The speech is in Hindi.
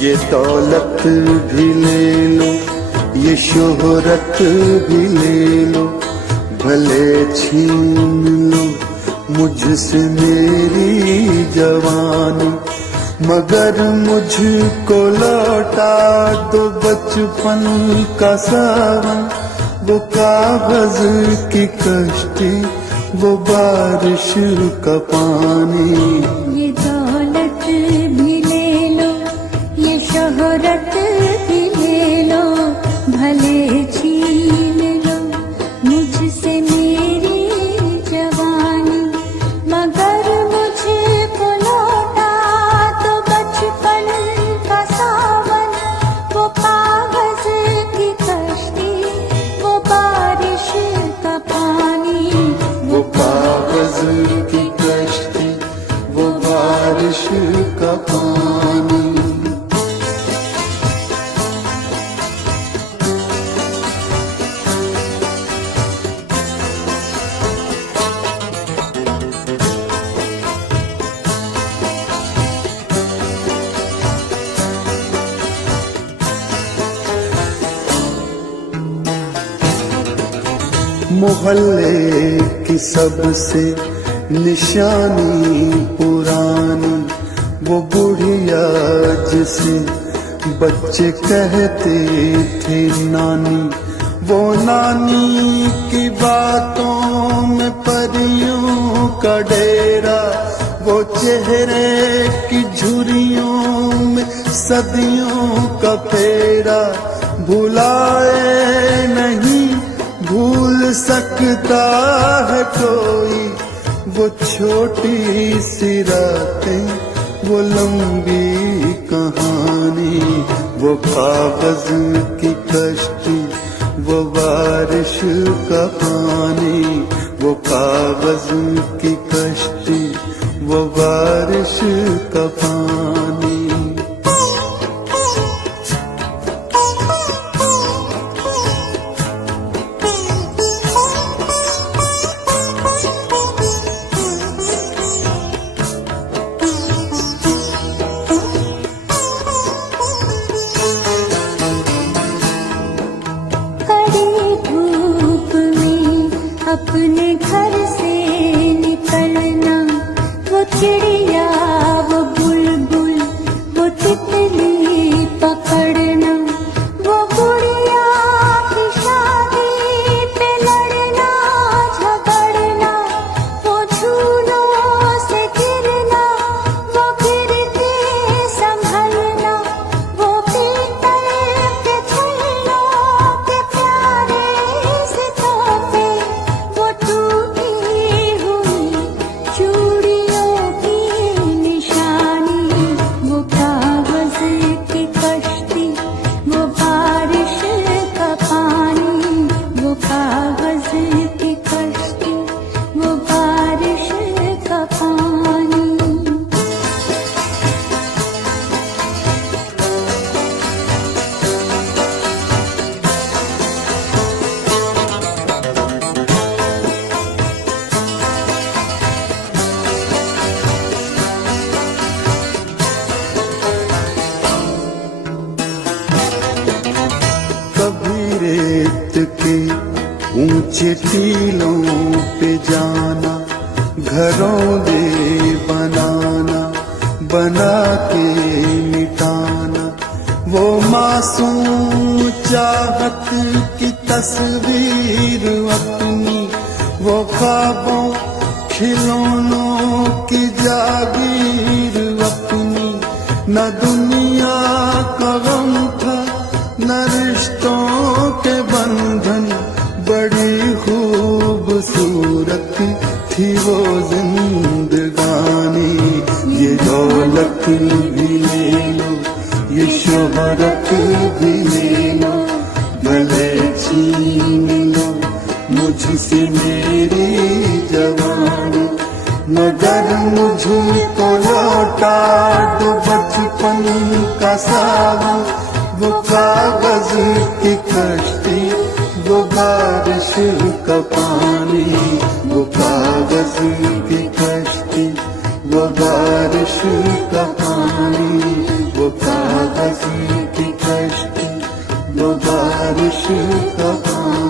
ये दौलत भी ले लो, ये शोहरत भी ले लो, भले छीन लो मुझसे मेरी जवानी, मगर मुझको लौटा दो बचपन का सावन। वो कागज की कश्ती, वो बारिश का पानी। ये दौलत भी ले लो, ये शोहरत भी ले लो, भले छीन लो मुझसे मेरी जवानी, मगर मुझको लौटा दो बचपन का सावन। वो कागज की कश्ती, वो बारिश का पानी। वो कागज की कश्ती, वो बारिश का पानी। मोहल्ले की सबसे निशानी पुरानी, वो बुढ़िया जिसे बच्चे कहते थे नानी। वो नानी की बातों में परियों का डेरा, वो चेहरे की झुर्रियों में सदियों का फेरा। भुलाए नहीं भूल सकता है कोई, वो छोटी सी रातें, वो लंबी कहानी। वो कागज की कश्ती, वो बारिश का पानी। वो कागज की कश्ती, वो बारिश का पानी। अपने घर से निकलना, वो चिड़िया, वो बुलबुल, वो तितली पकड़ना, वो गुड़िया की शादी पे लड़ना झगड़ना, वो झूलों से गिरना, वो गिरते संभलना, वो पीतल के छल्लों के प्यारे से तोहफे, वो टूटी हुई चूड़ियों की निशानी। वो कागज की कश्ती, वो बारिश का पानी। वो कागज की कश्ती, वो बारिश का पानी। कभी रेत के ऊंचे टीलों पे जाना, घरौंदे बनाना, बना के मिटाना। वो मासूम चाहत की तस्वीर अपनी, वो ख्वाबों खिलौनों की जागीर अपनी। न दुनिया का गम था, न रिश्तों के बंधन, बड़ी खूबसूरत थी वो जिंदगानी। ये दौलत भी ले लो, ये शोहरत भी ले लो, भले छीन लो मुझसे मेरी जवानी, मगर मुझको लौटा दो बचपन का सावन। वो कागज की कश्ती, वो बारिश का पानी। वो कागज की कश्ती, वो बारिश का पानी। वो कागज बारिश का पानी